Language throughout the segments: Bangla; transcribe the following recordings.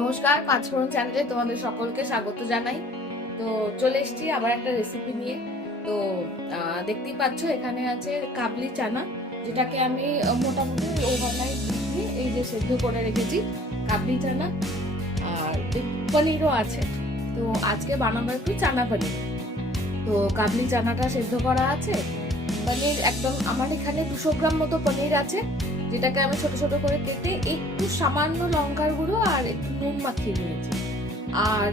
নমস্কার, পাঁচফোড়ন চ্যানেলে তোমাদের সকলকে স্বাগত জানাই। তো চলে এসেছি আবার একটা রেসিপি নিয়ে। তো দেখতেই পাচ্ছ এখানে আছে কাবলি চানা, যেটাকে আমি মোটামুটি ওভারনাইট দিয়ে এই যে সেদ্ধ করে রেখেছি কাবলি চানা। আর পনিরও আছে। তো আজকে বানাবো একটু চানা পনির। তো কাবলি চানাটা সেদ্ধ করা আছে, পনির একদম আমার এখানে 200 গ্রাম মতো পনির আছে, যেটাকে আমি ছোট ছোট করে কেটে একটু সামান্য লঙ্কার গুঁড়ো আর একটু নুন মাখিয়ে নিয়েছি। আর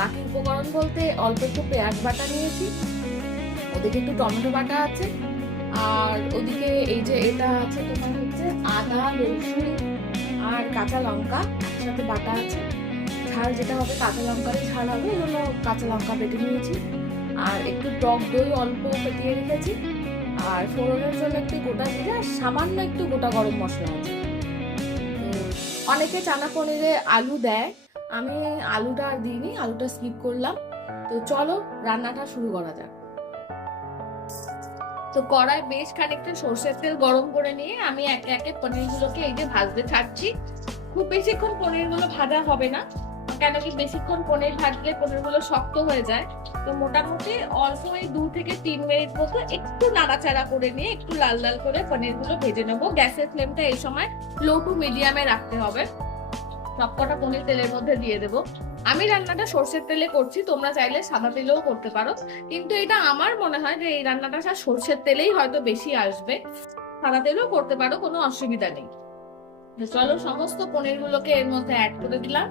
বাকি উপকরণ বলতে অল্প একটু পেঁয়াজ বাটা নিয়েছি, ওদিকে একটু টমেটো বাটা আছে, আর ওদিকে এই যে এটা আছে তোমার হচ্ছে আদা রসুন আর কাঁচা লঙ্কা একসাথে বাটা আছে। ঝাল যেটা হবে কাঁচা লঙ্কারই ঝাল হবে, ওগুলো কাঁচা লঙ্কা বেটে নিয়েছি। আর একটু টক দই অল্প ফেটিয়ে রেখেছি। আর ফোড়নের জন্য একটু গোটা জিরে আর সামান্য একটু গোটা গরম মশলা আছে। অনেকে চানা পনিরে আলু দেয়, আমি আলুটা আর দিইনি, আলুটা স্কিপ করলাম। তো চলো রান্নাটা শুরু করা যাক। তো কড়ায় বেশ খানিকটা সর্ষের তেল গরম করে নিয়ে আমি একে একে পনিরগুলোকে এই যে ভাজতে থাকছি। খুব বেশিক্ষণ পনিরগুলো ভাজা হবে না, কেন কি বেশিক্ষণ পনির ভাজলে পনিরগুলো শক্ত হয়ে যায়। তো মোটামুটি অল্প এই 2 থেকে 3 মিনিট মতো একটু নাড়াচাড়া করে নিয়ে একটু লাল লাল করে পনিরগুলো ভেজে নেবো। গ্যাসের ফ্লেমটা এই সময় লো টু মিডিয়ামে রাখতে হবে। সবকটা পনির তেলের মধ্যে দিয়ে দেবো। আমি রান্নাটা সর্ষের তেলে করছি, তোমরা চাইলে সাদা তেলেও করতে পারো, কিন্তু এটা আমার মনে হয় যে এই রান্নাটা সর্ষের তেলেই হয়তো বেশি আসবে। সাদা তেলেও করতে পারো, কোনো অসুবিধা নেই। চলো সমস্ত পনিরগুলোকে এর মধ্যে অ্যাড করে দিলাম।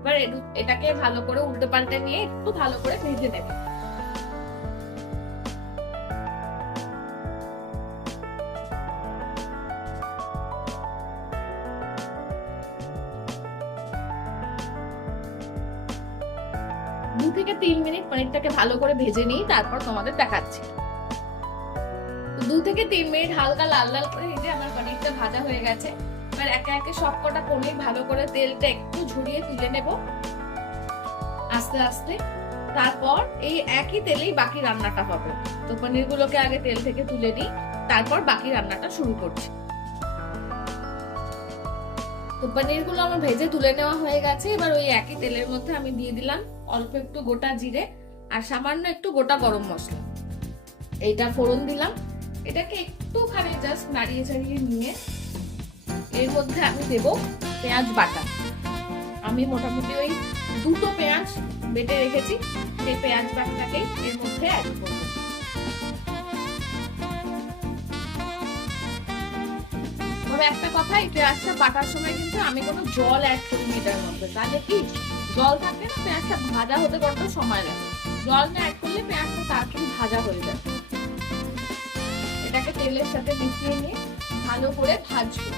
এবার এটাকে ভালো করে উল্টে পাল্টে নিয়ে একটু ভালো করে ভেজে নেবে। দু থেকে 3 মিনিট পনিরটাকে ভালো করে ভেজে নিই, তারপর তোমাদের দেখাচ্ছি। 2 থেকে 3 মিনিট হালকা লাল লাল করে এই যে আমার পনিরটা ভাজা হয়ে গেছে। এবার একে একে সবকটা পনির ভালো করে তেলটা একটু ঝরিয়ে তুলে নেব আস্তে আস্তে। তারপর এই একই তেলেই বাকি রান্নাটা হবে। তো পনিরগুলোকে আগে তেল থেকে তুলে নিই, তারপর বাকি রান্নাটা শুরু করছি। তো পনিরগুলো আমার ভেজে তুলে নেওয়া হয়ে গেছে। এবার ওই একই তেলের মধ্যে আমি দিয়ে দিলাম অল্প একটু গোটা জিরে আর সামান্য একটু গোটা গরম মশলা। এইটা ফোড়ন দিলাম। এটাকে একটুখানি জাস্ট নাড়িয়ে চাড়িয়ে নিয়ে এর মধ্যে আমি দেব পেঁয়াজ বাটা। আমি মোটামুটি ওই 2টো পেঁয়াজ বেটে রেখেছি, সেই পেঁয়াজ বাটাটাকে এর মধ্যে অ্যাড করব। তবে একটা কথা, এই পেঁয়াজটা বাটার সময় কিন্তু আমি কোনো জল অ্যাড করিনি এটার মধ্যে, তাহলে কি জল থাকলে না পেঁয়াজটা ভাজা হতে কত সময় লাগে। জল না অ্যাড করলে পেঁয়াজটা তাড়াতাড়ি ভাজা হয়ে যায়। এটাকে তেলের সাথে মিশিয়ে নিয়ে ভালো করে ভাজবো।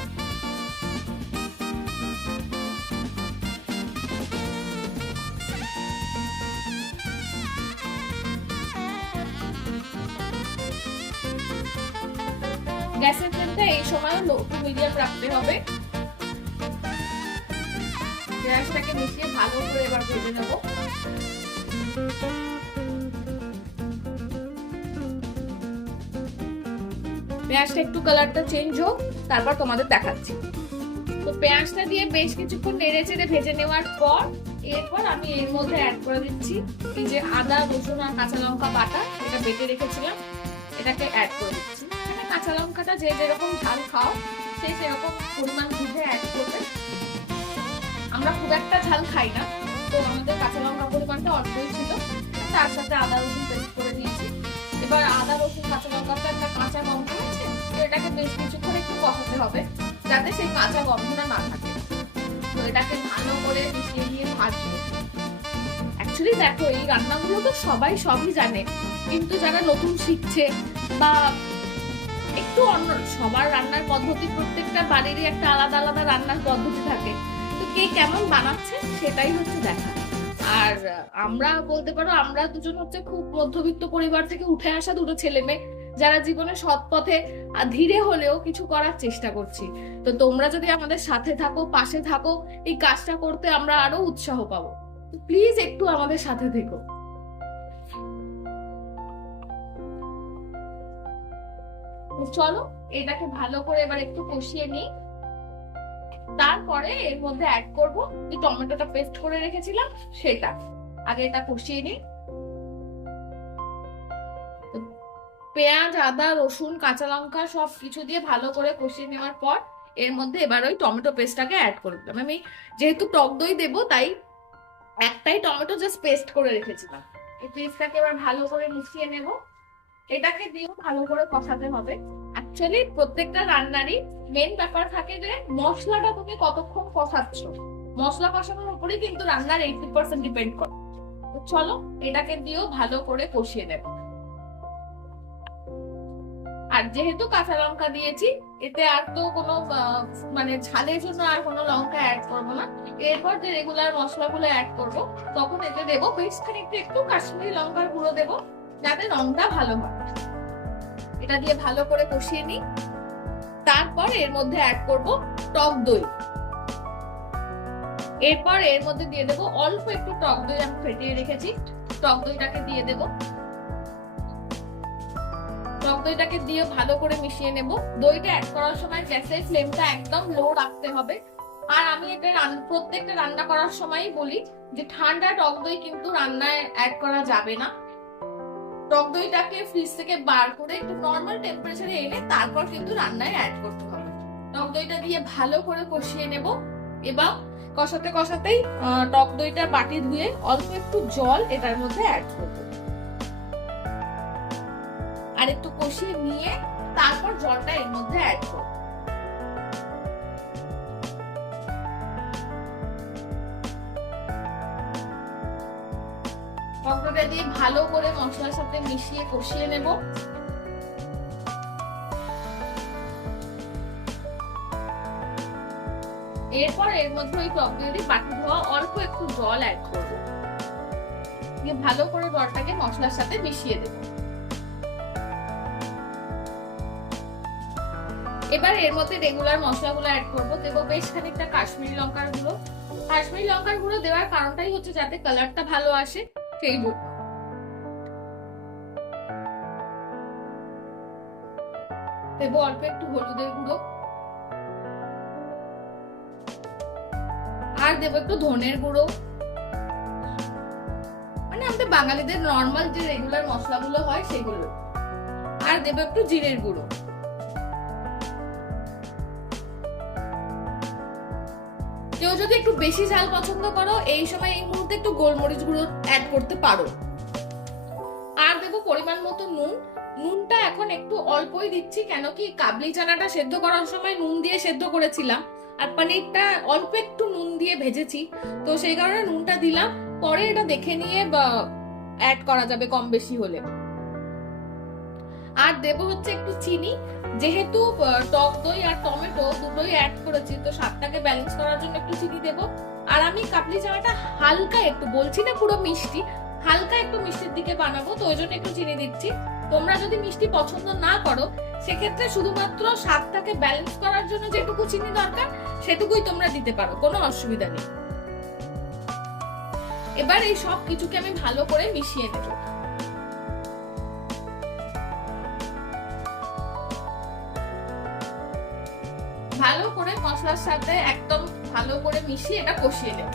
গ্যাসের ফ্লেমটা এই সময় লো টু মিডিয়াম রাখতে হবে। পেঁয়াজটাকে মিশিয়ে ভালো করে এবার ভেজে নেব। পেঁয়াজটা একটু কালারটা চেঞ্জ হোক, তারপর তোমাদের দেখাচ্ছি। তো পেঁয়াজটা দিয়ে বেশ কিছুক্ষণ নেড়ে চেড়ে ভেজে নেওয়ার পর এরপর আমি এর মধ্যে অ্যাড করে দিচ্ছি এই যে আদা রসুন আর কাঁচা লঙ্কা বাটা, এটা বেটে রেখেছিলাম, এটাকে অ্যাড করে দিচ্ছি। কাঁচা লঙ্কাটা যে যেরকম ঝাল খাও সে সেরকম পরিমাণ বুঝে অ্যাড করবে। আমরা খুব একটা ঝাল খাই না, তো আমাদের কাঁচা লঙ্কা পরিমাণটা অল্পই ছিল। তার সাথে আদা রসুন পেস্ট করে দিয়েছি। এবার আদা রসুন কাঁচা লঙ্কাটা একটা কাঁচা গন্ধ আছে, তো এটাকে বেশ কিছুক্ষণ একটু কষাতে হবে যাতে সেই কাঁচা গন্ধটা না থাকে। তো এটাকে ভালো করে মিশিয়ে নিয়ে ভাজবো। অ্যাকচুয়ালি দেখো, এই রান্নাগুলো তো সবাই সবই জানে, কিন্তু যারা নতুন শিখছে বা একটু অন্য, সবার রান্নার পদ্ধতি প্রত্যেকটা বাড়িরই একটা আলাদা আলাদা রান্নার পদ্ধতি থাকে, তো কে কেমন বানাচ্ছে সেটাই হচ্ছে দেখা। আর আমরা বলতে পারো আমরা দুজন হচ্ছে খুব মধ্যবিত্ত পরিবার থেকে উঠে আসা দুটো ছেলে মেয়ে, যারা জীবনে সৎ পথে ধীরে হলেও কিছু করার চেষ্টা করছি। তো তোমরা যদি আমাদের সাথে থাকো, পাশে থাকো, এই কাজটা করতে আমরা আরো উৎসাহ পাবো। প্লিজ একটু আমাদের সাথে থেকো। চলো এটাকে ভালো করে এবার একটু কষিয়ে নিই। তারপরে এর মধ্যে অ্যাড করব যে টমেটোটা পেস্ট করে রেখেছিলাম সেটা। আগে এটা কষিয়ে নিই। পেঁয়াজ, আদা, রসুন, কাঁচা লঙ্কা সব কিছু দিয়ে ভালো করে কষিয়ে নেওয়ার পর এর মধ্যে এবার ওই টমেটো পেস্টটাকে অ্যাড করে দিলাম। আমি যেহেতু টক দই দেবো তাই একটাই টমেটো জাস্ট পেস্ট করে রেখেছিলাম। এই পেস্টটাকে এবার ভালো করে মিশিয়ে নেব। এটাকে দিয়েও ভালো করে কষাতে হবে। অ্যাকচুয়ালি প্রত্যেকটা রান্নারই মেন ব্যাপার থাকে যে মশলাটা তুমি কতক্ষণ কষাচ্ছ। মশলা কষানোর উপরেই কিন্তু রান্নার 80% ডিপেন্ড করে। তো চলো এটাকে দিয়েও ভালো করে কষিয়ে নেব। আর যেহেতু কাঁচা লঙ্কা দিয়েছি এতে আর তো কোনো মানে ঝালের জন্য আর কোনো লঙ্কা অ্যাড করবো না। এরপর যে রেগুলার মশলাগুলো অ্যাড করব তখন এতে দেবো বেশ খানিকটা একটু কাশ্মীরি লঙ্কার গুঁড়ো দেবো যাতে রংটা ভালো হয়। এটা দিয়ে ভালো করে কষিয়ে নিই। তারপর এর মধ্যে অ্যাড করব টক দই। এরপর এর মধ্যে দিয়ে দেবো অল্প একটু টক দই আমি ফেটিয়ে রেখেছি। টক দইটাকে দিয়ে দেবো। টক দইটাকে দিয়ে ভালো করে মিশিয়ে নেব। দইটা অ্যাড করার সময় গ্যাসের ফ্লেমটা একদম লো রাখতে হবে। আর আমি এটা প্রত্যেকটা রান্না করার সময়ই বলি যে ঠান্ডা টক দই কিন্তু রান্নায় অ্যাড করা যাবে না। টক দইটাকে ফ্রিজ থেকে বার করে একটু নর্মাল টেম্পারেচারে এনে তারপর কিন্তু রান্নায় অ্যাড করতে হবে। টক দইটা দিয়ে ভালো করে কষিয়ে নেব। এবার কষাতে কষাতেই টক দইটা বাটি ধুয়ে অল্প একটু জল এটার মধ্যে অ্যাড করব। আর একটু কষিয়ে নিয়ে তারপর জলটা এর মধ্যে অ্যাড করব। টকটা দিয়ে ভালো করে মশলার সাথে মিশিয়ে কষিয়ে নেব। এরপর এর মধ্যে ওই টক দিয়ে বাটি ধোয়া অল্প একটু জল অ্যাড করব। দিয়ে ভালো করে জলটাকে মশলার সাথে মিশিয়ে দেব। এবার এর মধ্যে রেগুলার মশলাগুলো অ্যাড করব। দেবো বেশ খানিকটা কাশ্মীরি লঙ্কার গুঁড়ো। কাশ্মীরি লঙ্কার গুঁড়ো দেওয়ার কারণটাই হচ্ছে যাতে কালারটা ভালো আসে সেই জন্য। দেবো অল্প একটু হলুদের গুঁড়ো। আর দেবো একটু ধনের গুঁড়ো। মানে আমাদের বাঙালিদের নর্মাল যে রেগুলার মশলাগুলো হয় সেগুলো। আর দেবো একটু জিরের গুঁড়ো। কেউ যদি একটু বেশি ঝাল পছন্দ করো এই সময় এই মুহূর্তে একটু গোলমরিচ গুঁড়ো অ্যাড করতে পারো। আর দেবো পরিমাণ মতো নুন। নুনটা এখন একটু অল্পই দিচ্ছি, কেন কি কাবলি চানাটা সেদ্ধ করার সময় নুন দিয়ে সেদ্ধ করেছিলাম আর পনিরটা অল্প একটু নুন দিয়ে ভেজেছি, তো সেই কারণে নুনটা দিলাম। পরে এটা দেখে নিয়ে অ্যাড করা যাবে কম বেশি হলে। আর দেবো হচ্ছে একটু চিনি। যেহেতু টক দই আর টমেটো দুটোই অ্যাড করেছি তো স্বাদটাকে ব্যালেন্স করার জন্য একটু চিনি দেবো। আর আমি কাবলি চানাটা হালকা একটু, বলছি না পুরো মিষ্টি, হালকা একটু মিষ্টির দিকে বানাবো তো ওই জন্য একটু চিনি দিচ্ছি। তোমরা যদি মিষ্টি পছন্দ না করো সেক্ষেত্রে শুধুমাত্র স্বাদটাকে ব্যালেন্স করার জন্য যেটুকু চিনি দরকার সেটুকুই তোমরা দিতে পারো, কোনো অসুবিধা নেই। এবার এই সব কিছুকে আমি ভালো করে মিশিয়ে নেব। ভালো করে মশলার সাথে একদম ভালো করে মিশিয়ে এটা কষিয়ে নেব।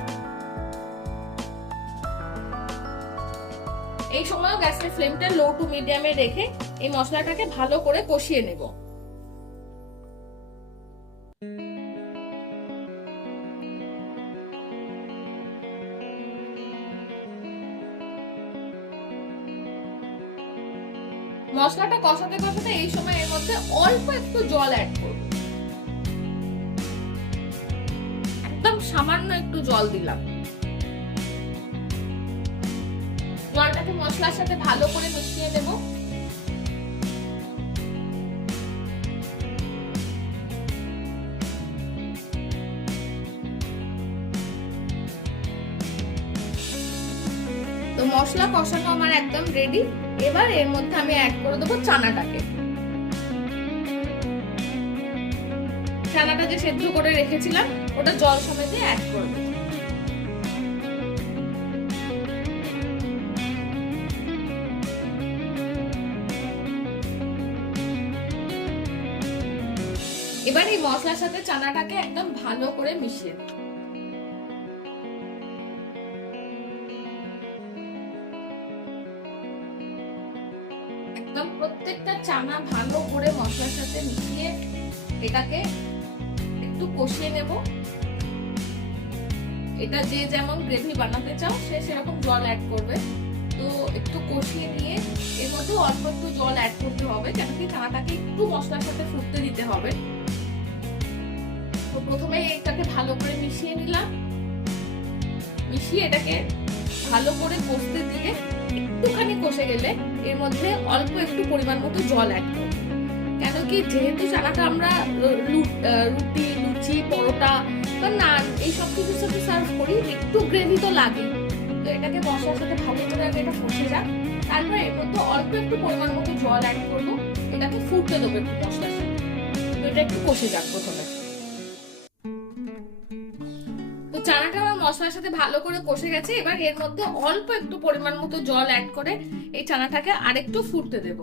এই সময় গ্যাসের ফ্লেমটা লো টু মিডিয়ামে রেখে এই মশলাটাকে ভালো করে কষিয়ে নেব। মশলাটা কষাতে কষাতে এই সময় এর মধ্যে অল্প একটু জল অ্যাড করব। একদম সামান্য একটু জল দিলাম। জলটাকে মশলার সাথে ভালো করে মিশিয়ে দেব। তো মশলা কষানো আমার একদম রেডি। এবার এর মধ্যে আমি অ্যাড করে দেবো চানাটাকে। চানাটা যে সেদ্ধ করে রেখেছিলাম ওটা জল সমেত অ্যাড করে দেব। এবার এই মশলার সাথে চানাটাকে একদম ভালো করে মিশিয়ে দেব। একদম প্রত্যেকটা চানা ভালো করে মশলার সাথে মিশিয়ে এটাকে একটু কষিয়ে নেব। এটা যে যেমন গ্রেভি বানাতে চাও সে সেরকম জল অ্যাড করবে। তো একটু কষিয়ে নিয়ে এর মধ্যে অল্প একটু জল অ্যাড করতে হবে, কেন কি চানাটাকে একটু মশলার সাথে ফুটতে দিতে হবে। তো প্রথমে এটাকে ভালো করে মিশিয়ে নিলাম, মিশিয়ে এটাকে ভালো করে কষতে দিয়ে একটুখানি কষে গেলে এর মধ্যে অল্প একটু পরিমাণ মতো জল অ্যাড করব। কেন কি যেহেতু চানাটা আমরা রুটি, লুচি, পরোটা বা নান এই সব কিছুর সাথে সার্ভ করি, একটু গ্রেভি তো লাগে। তো এটাকে মশলার সাথে ভালো করে আগে এটা কষে যাক, তারপর এর মধ্যে অল্প একটু পরিমাণ মতো জল অ্যাড করবো, এটাকে ফুটতে দেবো একটু মশলার সাথে। তো এটা একটু কষে যাক প্রথমে। তো চানাটা আমার মশলার সাথে ভালো করে কষে গেছে। এবার এর মধ্যে অল্প একটু পরিমাণ মতো জল অ্যাড করে এই চানাটাকে আরেকটু ফুটতে দেব।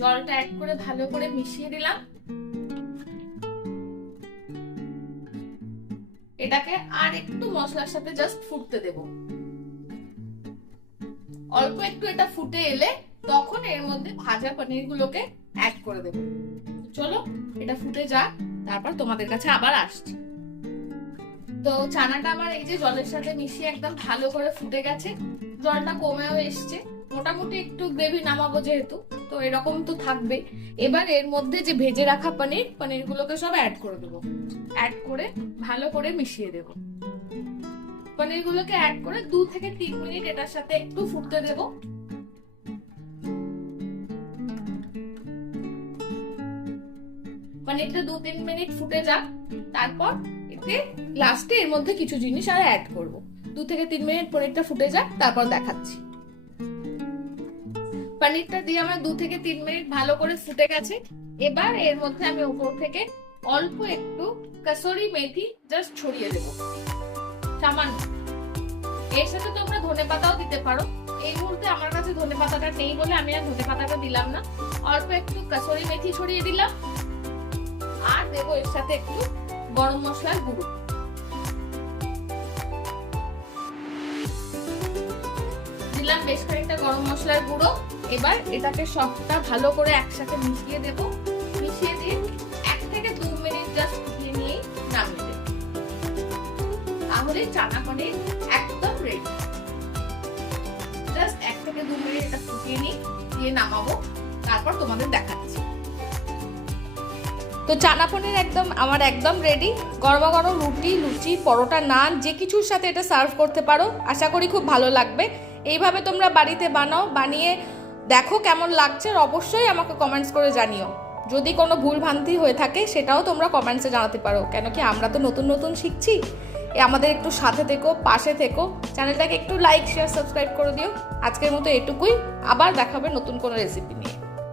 জলটা অ্যাড করে ভালো করে মিশিয়ে দিলাম। এটাকে আর একটু মশলার সাথে জাস্ট ফুটতে দেব। অল্প একটু এটা ফুটে এলে তখন এর মধ্যে ভাজা পনির গুলোকে অ্যাড করে দেব। চলো এটা ফুটে যাক, তারপর তোমাদের কাছে আবার আসছি। তো চানাটা আমার এই যে জলের সাথে মিশিয়ে একদম ভালো করে ফুটে গেছে, জলটা কমেও এসছে। মোটামুটি একটু গ্রেভি নামাবো যেহেতু, তো এরকম তো থাকবে। এবার এর মধ্যে যে ভেজে রাখা পনির গুলোকে সব অ্যাড করে দেবো। অ্যাড করে ভালো করে মিশিয়ে দেব। পনির গুলোকে অ্যাড করে 2 থেকে 3 মিনিট এটার সাথে একটু ফুটতে দেব। পনিরটা 2-3 মিনিট ফুটে যাক, তারপর এতে লাস্টে এর মধ্যে কিছু জিনিস আর অ্যাড করব। 2 থেকে 3 মিনিট পনিরটা ফুটে যাক, তারপর দেখাচ্ছি। পনিরটা দিয়ে আমার 2 থেকে 3 মিনিট ভালো করে ফুটে গেছে। এবার এর মধ্যে আমি উপর থেকে অল্প একটু কাসুরি মেথি জাস্ট ছড়িয়ে দেব, সামান্য। এর সাথে তোমরা ধনেপাতাও দিতে পারো। এই মুহূর্তে আমার কাছে ধনেপাতাটা নেই বলে আমি আর ধনেপাতাটা দিলাম না। অল্প একটু কাসুরি মেথি ছড়িয়ে দিলাম, আর দেব এর সাথে একটু গরম মশলার গুঁড়ো। দিলাম বেশ খানিকটা গরম মশলার গুঁড়ো। এবার এটাকে সবটা ভালো করে একসাথে মিশিয়ে দেব। মিশিয়ে দিয়ে 1 থেকে 2 মিনিট জাস্ট ফুটিয়ে নিয়ে নামিয়ে দেব। তাহলে চানা পনির একদম রেডি। জাস্ট 1 থেকে 2 মিনিট এটা ফুটিয়ে দিয়ে নামাবো, তারপর তোমাদের দেখাচ্ছি। তো চানা পনির আমার একদম রেডি। গরমা গরম রুটি, লুচি, পরোটা, নান যে কিছুর সাথে এটা সার্ভ করতে পারো। আশা করি খুব ভালো লাগবে। এইভাবে তোমরা বাড়িতে বানাও, বানিয়ে দেখো কেমন লাগছে। অবশ্যই আমাকে কমেন্টস করে জানিও। যদি কোনো ভুল ভ্রান্তি হয়ে থাকে সেটাও তোমরা কমেন্টসে জানাতে পারো, কেন কি আমরা তো নতুন নতুন শিখছি। আমাদের একটু সাথে থেকো, পাশে থেকো। চ্যানেলটাকে একটু লাইক, শেয়ার, সাবস্ক্রাইব করে দিও। আজকের মতো এটুকুই। আবার দেখা হবে নতুন কোনো রেসিপি নিয়ে।